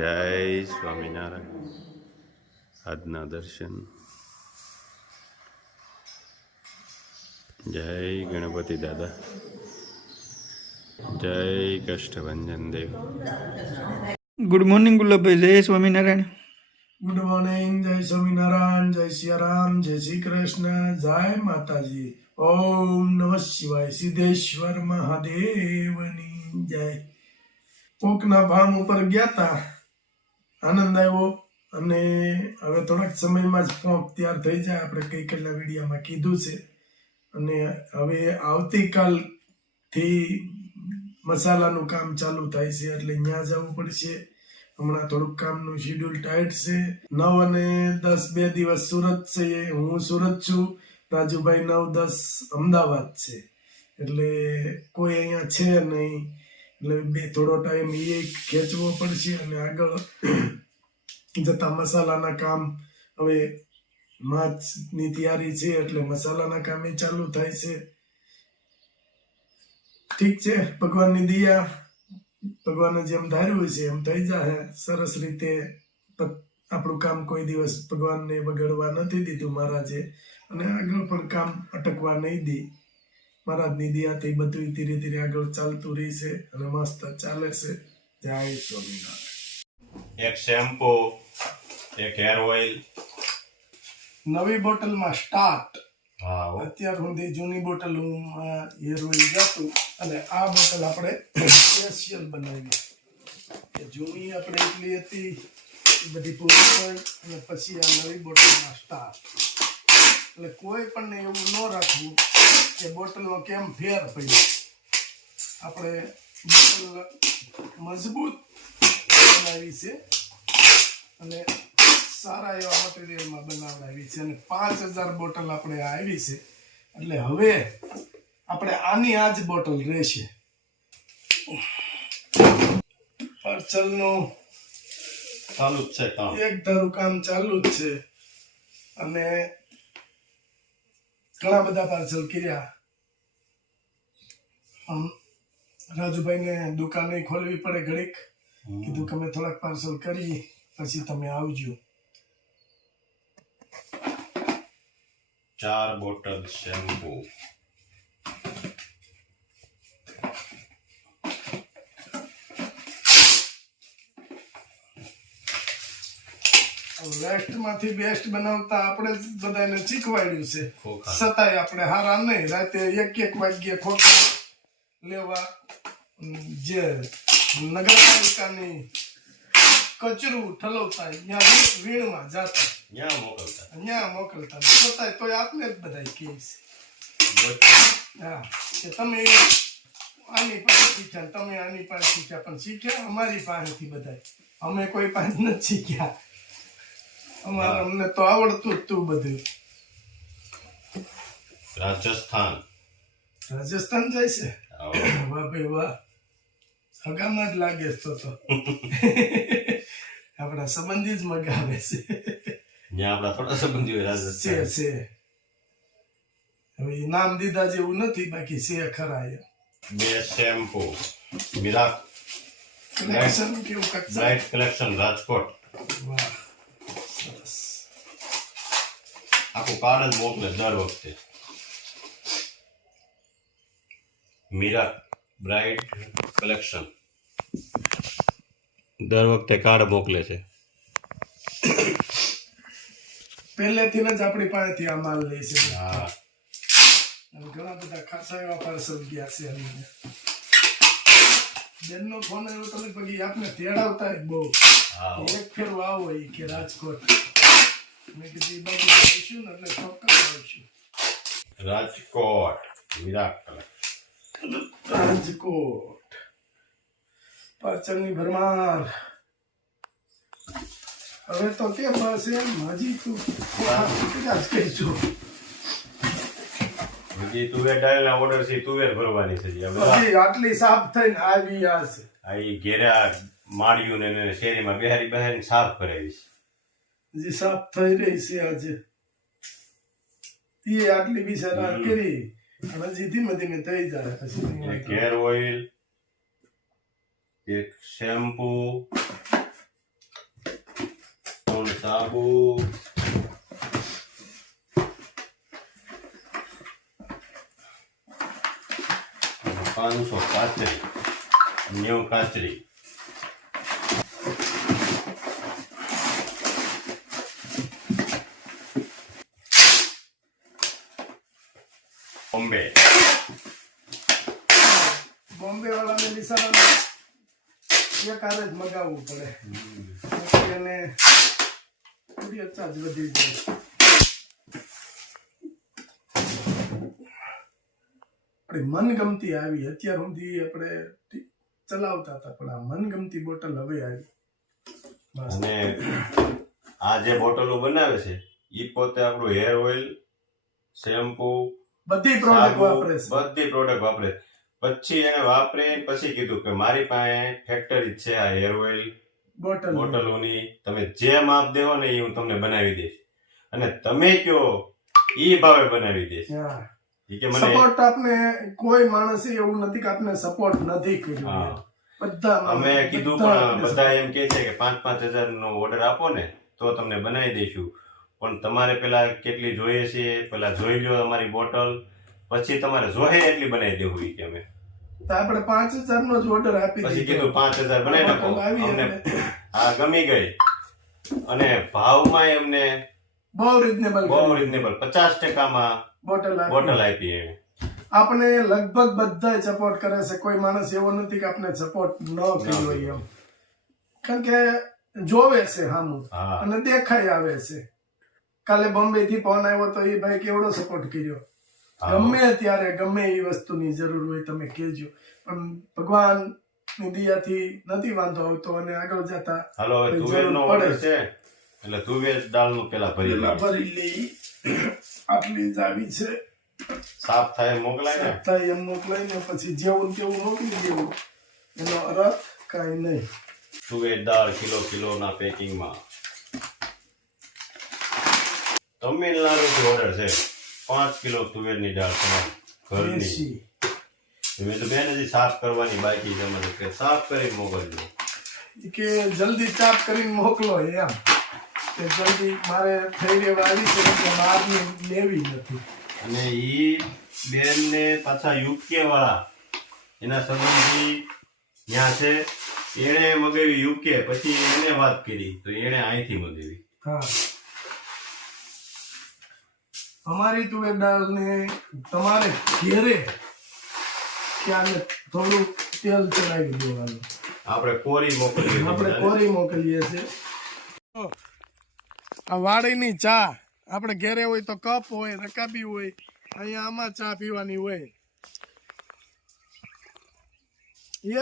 જય સ્વામિનારાયણ. આજના દર્શન. જય ગણપતિ દાદા. જય કષ્ટભંજન દેવ. Good morning Gulabbhai. જય સ્વામિનારાયણ. Good morning. જય સ્વામિનારાયણ. જય સિયારામ. જય શ્રી કૃષ્ણ. જય માતાજી. ઓમ નમઃ શિવાય. સિદ્ધેશ્વર મહાદેવની જય. કોકના ભામ ઉપર ગયા તા, આનંદ આવ્યો અને હવે થોડાક સમયમાં જ પોંપ તૈયાર થઈ જાય. આપણે કઈ કેટલા વિડીયોમાં કીધું છે. અને હવે આવતીકાલથી મસાલાનું કામ ચાલુ થાય છે, એટલે ત્યાં જવું પડશે. હમણાં થોડુંક કામનું શેડ્યુલ ટાઈટ છે. 9 અને 10 2 દિવસ સુરત છે. હું સુરત છું, રાજુભાઈ 9 10 અમદાવાદ છે, એટલે કોઈ અહીંયા છે નહીં. એટલે થોડો ટાઈમ એ ખેંચવો પડશે. અને આગળ જતા મસાલાના કામ, હવે માર્ચની તૈયારી છે એટલે મસાલાના કામ એ ચાલુ થાય છે. ઠીક છે, ભગવાનની દયા, ભગવાને જેમ ધાર્યું છે એમ થઈ જાય સરસ રીતે. આપણું કામ કોઈ દિવસ ભગવાનને બગડવા નથી દીધું મહારાજે, અને આગળ પણ કામ અટકવા નહીં દે. મહારાજની દયાથી બધું ધીરે ધીરે આગળ ચાલતું રહેશે અને મસ્ત ચાલે છે. જય સ્વામિનારાયણ. એક શેમ્પુ, એક હેર ઓઇલ, નવી બોટલમાં સ્ટાર્ટ. હા, અત્યાર સુધી જૂની બોટલ હું હેર ઓઇલ જતું, અને આ બોટલ આપણે સ્પેશિયલ બનાવી. જૂની આપણે એટલી હતી એ બધી પૂરી કરી, અને પછી આ નવી બોટલમાં સ્ટાર્ટ. એટલે કોઈ પણ એવું ન રાખવું કે બોટલનો કેમ ફેર પડ્યો. આપણે બોટલ મજબૂત બનાવી છે અને સારા એવા મટીરિયલમાં બનાવડાવી છે, અને 5000 બોટલ આપણે આવી છે. એટલે હવે આપણે આની આ જ બોટલ રહેશે. પાર્સલનું ચાલુ જ છે કામ. એક ધારું કામ ચાલુ જ છે, અને ઘણા બધા પાર્સલ કર્યા. રાજુભાઈને દુકાને ખોલવી પડે ઘડીક. કીધું કે અમે થોડાક પાર્સલ કરી પછી તમે આવજો. 4 બોટલ શેમ્પુ. વેસ્ટમાંથી બેસ્ટ બનાવતા આપણે જ બધાને શીખવાડ્યું છે. ખોખા. છતાંય આપણે હારા નહીં. રાતે 1 વાગ્યે ખોખા લેવા જે નગરપાલિકાની કચરું ઠલવતા ત્યાં વીણમાં જતા, ત્યાં મોકલતા. છતાંય તોય આપને જ બધા કહે છે હા કે તમે આની પાસે શીખ્યા, તમે આની પાસે શીખ્યા. પણ શીખ્યા અમારી પાસેથી બધા, અમે કોઈ પાસે નથી શીખ્યા. અમને તો આવડતું જ તું બધું. રાજસ્થાન જાય છે. વાહ ભાઈ વાહ, હગામાં જ લાગે તો આપણા સંબંધી જ મગાવે છે. આપણા થોડા સંબંધીઓ રાજસ્થાન છે. હવે નામ દીધા જેવું નથી, બાકી છે ખરા. 2 શેમ્પુ મિરાક કલેક્શન કેવું બ્રાઇટ કલેક્શન રાજકોટ. વાહ સરસ. આખું કાર્ડ જ મોકલે દર વખતે. મિરાક બ્રાઇટ કલેક્શન દર વખતે કાર્ડ મોકલે છે. પહેલેથી જ આપણી પાસેથી આ માલ લે છે. હા, ઘણા બધા ખાસા એવા પાર્સલ ગયા છે. બેનનો ફોન આવ્યો તો પછી આપને તેડાવતા બહુ. એક ફેરવા આવો એ કે રાજકોટ. મેં કીધું એ બાજુ આવીશું ને એટલે ચોક્કસ આવીશું. રાજકોટ મિરાક રાજકોટ પાર્સલની ભરમાર. હવે તો કેમ હશે હજી તું કદાચ કહીશું. હજી તુવેર ડાળના ઓર્ડર છે, તુવેર ભરવાની છે. હજી આટલી સાફ થઈને આવી આ છે. આ ઈ ઘેરા માળિયું ને શેરીમાં બહારી સાફ કરાવી છે. હજી સાફ થઈ રહી છે આજે. એ આટલી બી સલાહ કરી અને હજી ધીમે ધીમે થઈ જાય. પછી એક હેર ઓઇલ, એક શેમ્પુ, આબુ 500 કાચરી, 90 કાચરી, બોમ્બે વાળાને બિચારાને એક હારે જ મગાવવું પડે પછી એને થોડી ચાર્જ વધી જાય. આપણી મનગમતી આવી અત્યાર સુધી આપણે ચલાવતા હતા પણ આ મનગમતી બોટલ હવે આવી. અને આ જે બોટલો બનાવે છે ઈ પોતે આપણું હેર ઓઇલ, શેમ્પુ, બધી પ્રોડક્ટ વાપરે છે. બધી પ્રોડક્ટ વાપરે. પછી એને વાપરે પછી કીધું કે મારી પાસે ફેક્ટરી છે આ હેર ઓઇલ બોટલોની, તમે જે માપ દેવો ને એ હું તમને બનાવી દઈશ અને તમે કયો ઈ ભાવે બનાવી દઈશ. સપોર્ટ આપને કોઈ માણસ એવું નથી કે આપને સપોર્ટ નથી કર્યો. બધા અમે કીધું પણ બધા એમ કે છે કે 5,000 નો ઓર્ડર આપો ને તો તમને બનાવી દઈશું, પણ તમારે પેલા કેટલી જોઈએ છે પેલા જોઈ લો અમારી બોટલ, પછી તમારે જોહે એટલી બનાવી દેવું કે અમે તો આપણે 5,000 નો જ ઓર્ડર આપી પછી કીધું 5,000 બનાવી નાખો. અમને આ ગમી ગઈ અને ભાવમાં એમને બહુ રીઝનેબલ 50% માં બોટલ આપી. આપણે લગભગ બધા સપોર્ટ કરે છે, કોઈ માણસ એવો નથી કે આપણે સપોર્ટ ન કર્યો હોય એમ, કારણ કે જોવે છે સામું અને દેખાઈ આવે છે. કાલે બોમ્બે થી ફોન આવ્યો તો એ ભાઈ કેવડો સપોર્ટ કર્યો. ગમે ત્યારે ગમે એ વસ્તુની જરૂર હોય તમે કહેજો, પણ ભગવાન ની દયાથી નથી વાંધો આવતો અને આગળ જતા હાલો હવે તુવેરનો ઓર્ડર છે એટલે તુવેર દાળનું પેલા ભરી લઈ. આટલી જ આવી છે, સાફ થાય મોકલાય ને, થાય એમ મોકલાય ને પછી જેવું તેવું મોકલી દેવું, એનો અર્થ કઈ નહીં. તુવેર દાળ કિલોના પેકિંગમાં. તમિલનાડુથી ઓર્ડર છે 5 કિલો તુવેરની દાળ તમારી ઘરની. મેં તો બેન હજી સાફ કરવાની બાકી છે, મને કે સાફ કરી મોકલજો કે જલ્દી સાફ કરીને મોકલો એમ કે જલ્દી મારે થઈ રહેવા આવી છે કે બહારની લેવી નથી. અને ઈ બેન ને પાછા યુકે વાળા એના સંબંધી ત્યાં છે, એને મગાવી યુકે, પછી એને વાત કરી તો એને અહીંથી મગાવી. હા, અમારી તુવેર દાળ ને તમારે ઘેરે ત્યાં થોડું તેલ ચડાવી દેવાનું. આપણે કોરી મોકલીએ છીએ. આ વાડીની ચા આપણે ઘેરે હોય તો કપ હોય, રકાબી હોય, અહીંયા આમાં ચા પીવાની હોય.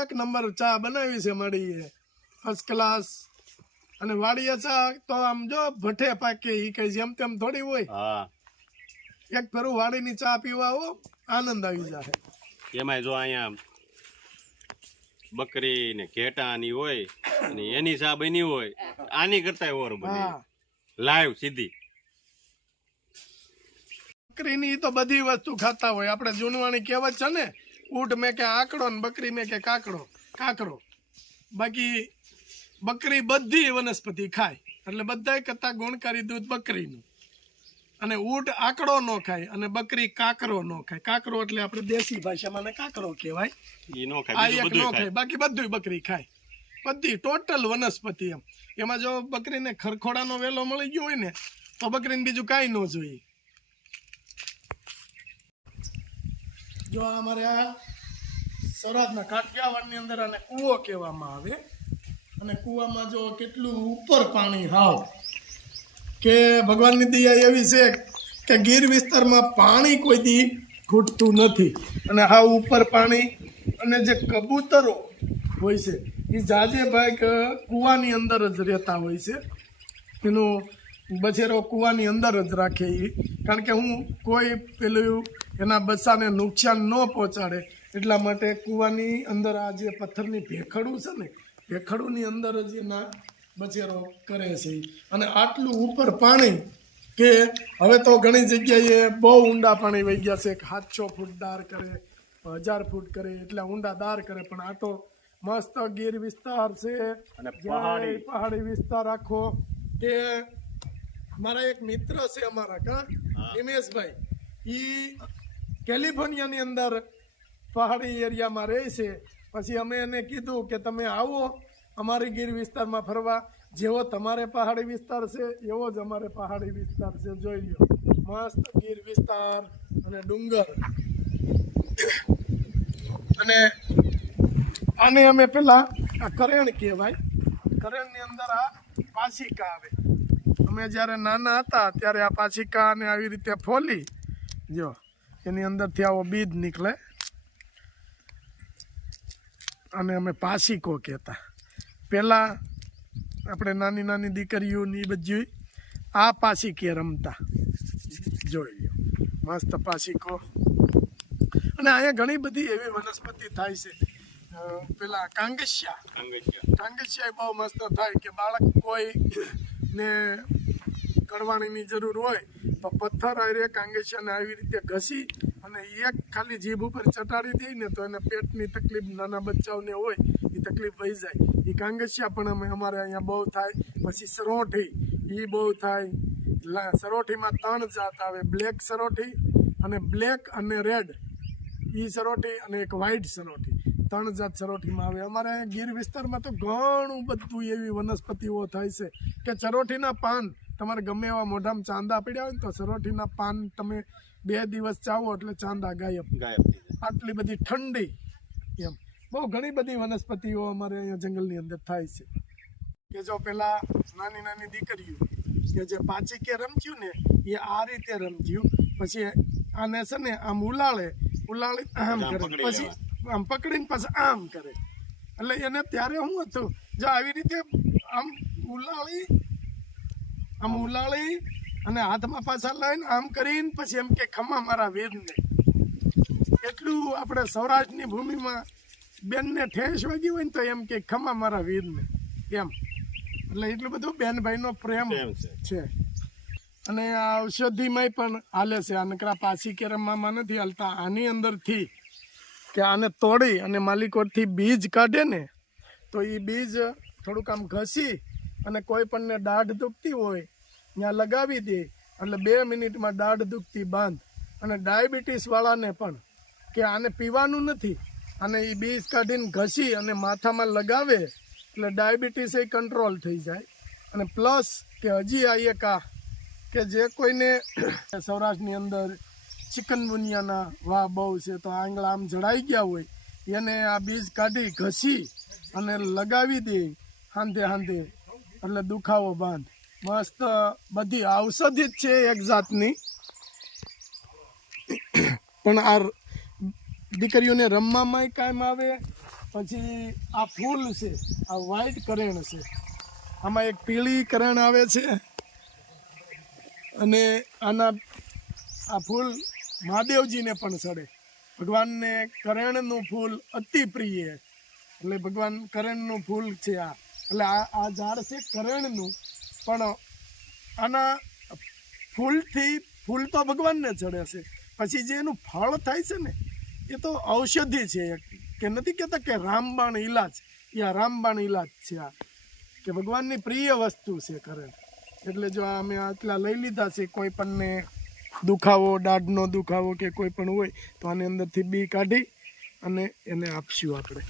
એક નંબર ચા બનાવી છે મળીએ ફર્સ્ટ ક્લાસ. અને વાડીએ ચા તો આમ જો ભઠ્ઠે પાકે ઈ કઈ જેમ તેમ થોડી હોય. એક ફેરું વાડીની ચા પીવા આવો આનંદ આવી જાય. એમાં જો અહીંયા બકરી ને ઘેટાની હોય અને એની ચા બની હોય આની કરતા ઓર બની લાઈવ સીધી. બકરીની તો બધી વસ્તુ ખાતા હોય. આપણે જૂનવાણી કહેવત છે ને, ઊંટ મેં કે આંકડો ને બકરી મેં કે કાકરો. બાકી બકરી બધી વનસ્પતિ ખાય, એટલે બધા કરતા ગુણકારી દૂધ બકરીનું. અને ઊંટ આંકડો ન ખાય અને બકરી કાકરો ન ખાય. કાકરો એટલે આપણે દેશી ભાષામાં કાકરો કહેવાય. આ એક ન ખાય, બાકી બધું બકરી ખાય. બધી ટોટલ વનસ્પતિ એમ. એમાં જો બકરીને ખરખોડાનો વેલો મળી ગયો હોય ને તો બકરીને બીજું કાંઈ ન જોઈએ. જો અમારે આ સૌરાષ્ટ્રના કાઠિયાવાડની અંદર આને કૂવો કહેવામાં આવે. અને કૂવામાં જો કેટલું ઉપર પાણી હાવ કે ભગવાનની દયા એવી છે કે ગીર વિસ્તારમાં પાણી કોઈ દી ખૂટતું નથી. અને હા ઉપર પાણી. અને જે કબૂતરો હોય છે એ જાજે ભાઈ કૂવાની અંદર જ રહેતા હોય છે. એનો બછેરો કૂવાની અંદર જ રાખે એ, કારણ કે હું કોઈ પેલું એના બચ્ચાને નુકસાન ન પહોંચાડે એટલા માટે કૂવાની અંદર આ જે પથ્થરની ભેખડું છે ને, ભેખડુંની અંદર જ એના બચેરો કરે છે. અને આટલું ઉપર પાણી કે હવે તો ઘણી જગ્યાએ બહુ ઊંડા પાણી વહી ગયા છે. 700 ફૂટ દાર કરે, 1000 ફૂટ કરે, એટલા ઊંડા દાર કરે. પણ આ તો મસ્ત ગીર વિસ્તાર છે અને પહાડી વિસ્તાર આખો કે મારા એક મિત્ર છે અમારા કા હિમેશભાઈ, ઈ કેલિફોર્નિયાની અંદર પહાડી એરિયામાં રહે છે. પછી અમે એને કીધું કે તમે આવો અમારી ગીર વિસ્તારમાં ફરવા, જેવો તમારે પહાડી વિસ્તાર છે એવો જ અમારે પહાડી વિસ્તાર છે. જોઈ લો મસ્ત ગીર વિસ્તાર અને ડુંગર. અને આને અમે પેલા આ કરેણ કહેવાય. કરેણની અંદર આ પાછિકા આવે. અમે જ્યારે નાના હતા ત્યારે આ પાછિકાને આવી રીતે ફોલી જો એની અંદરથી આવો બીજ નીકળે અને અમે પાછિકો કહેતા. પહેલાં આપણે નાની નાની દીકરીઓની બધી આ પાછિકે રમતા. જોઈ લો મસ્ત પાછિકો. અને અહીંયા ઘણી બધી એવી વનસ્પતિ થાય છે. પેલા કાંગસિયા બહુ મસ્ત થાય કે બાળક કોઈ ને કડવાણીની જરૂર હોય તો પથ્થર આરે કાંગસિયાને આવી રીતે ઘસી અને એક ખાલી જીભ ઉપર ચટાડી દે ને તો એને પેટની તકલીફ નાના બચ્ચાઓને હોય એ તકલીફ વહી જાય. એ કાંગસિયા પણ અમારે અહીંયા બહુ થાય. પછી સરોઠી એ બહુ થાય. સરોઠીમાં 3 જાત આવે, બ્લેક સરોઠી અને બ્લેક અને રેડ એ સરોઠી અને એક વ્હાઈટ સરોઠી. 3 જાત સરોઠીમાં આવે. અમારે અહીંયા ગીર વિસ્તારમાં તો ઘણું બધું એવી વનસ્પતિઓ થાય છે કે સરોઠીના પાન તમારે ગમે એવા મોઢામાં ચાંદા પડ્યા હોય ને તો સરોઠીના પાન તમે 2 દિવસ ચાવો એટલે ચાંદા ગાયબ. આટલી બધી ઠંડી એમ બહુ ઘણી બધી વનસ્પતિઓ અમારે અહીંયા જંગલની અંદર થાય છે. કે જો પેલા નાની નાની દીકરીઓ કે જે પાછિકે રમજ્યું ને એ આ રીતે રમજ્યું. પછી આને છે ને આમ ઉલાળી આમ કરે, પછી આમ પકડીને પાછા આમ કરે. એટલે એને ત્યારે શું હતું જો આવી રીતે આમ ઉલાળી અને હાથમાં પાછા લઈને આમ કરીને પછી એમ કે ખમા મારા વીરને. એટલું આપણે સૌરાષ્ટ્રની ભૂમિમાં બેનને ઠેસ વાગી હોય ને તો એમ કે ખમા મારા વીરને એમ. એટલે એટલું બધું બેન ભાઈનો પ્રેમ છે. અને આ ઔષધિમાં પણ હાલે છે. આ નકરા પાછિકે રમવામાં નથી હાલતા. આની અંદરથી કે આને તોડી અને માલિકોથી બીજ કાઢે ને તો એ બીજ થોડુંક આમ ઘસી અને કોઈ પણને દાઢ દુખતી હોય ત્યાં લગાવી દે એટલે 2 મિનિટમાં દાઢ દુખતી બંધ. અને ડાયાબિટીસવાળાને પણ કે આને પીવાનું નથી, અને એ બીજ કાઢીને ઘસી અને માથામાં લગાવે એટલે ડાયાબિટીસ એ કંટ્રોલ થઈ જાય. અને પ્લસ કે હજી આ એક કે જે કોઈને સૌરાષ્ટ્રની અંદર ચિકનગુનિયાના વાહ બહુ છે તો આંગળા આમ જડાઈ ગયા હોય એને આ બીજ કાઢી ઘસી અને લગાવી દે હાંધે એટલે દુખાવો બંધ. મસ્ત બધી ઔષધિ જ છે એક જાતની. પણ આ દીકરીઓને રમવામાં કામ આવે. પછી આ ફૂલ છે, આ વ્હાઈટ કરેણ છે. આમાં એક પીળી કરેણ આવે છે અને આના આ ફૂલ મહાદેવજીને પણ ચડે. ભગવાનને કરેણનું ફૂલ અતિ પ્રિય. એટલે ભગવાન કરેણનું ફૂલ છે આ. એટલે આ ઝાડ છે કરેણનું, પણ આના ફૂલ તો ભગવાનને ચડે છે. પછી જે એનું ફળ થાય છે ને એ તો ઔષધિ છે. કે નથી કહેતા કે રામબાણ ઈલાજ, એ આ રામબાણ ઈલાજ છે આ, કે ભગવાનની પ્રિય વસ્તુ છે કરેણ. એટલે જો અમે આટલા લઈ લીધા છે. કોઈ પણને દુખાવો, દાઢનો દુખાવો કે કોઈ પણ હોય તો આની અંદરથી બી કાઢી અને એને આપશું આપણે.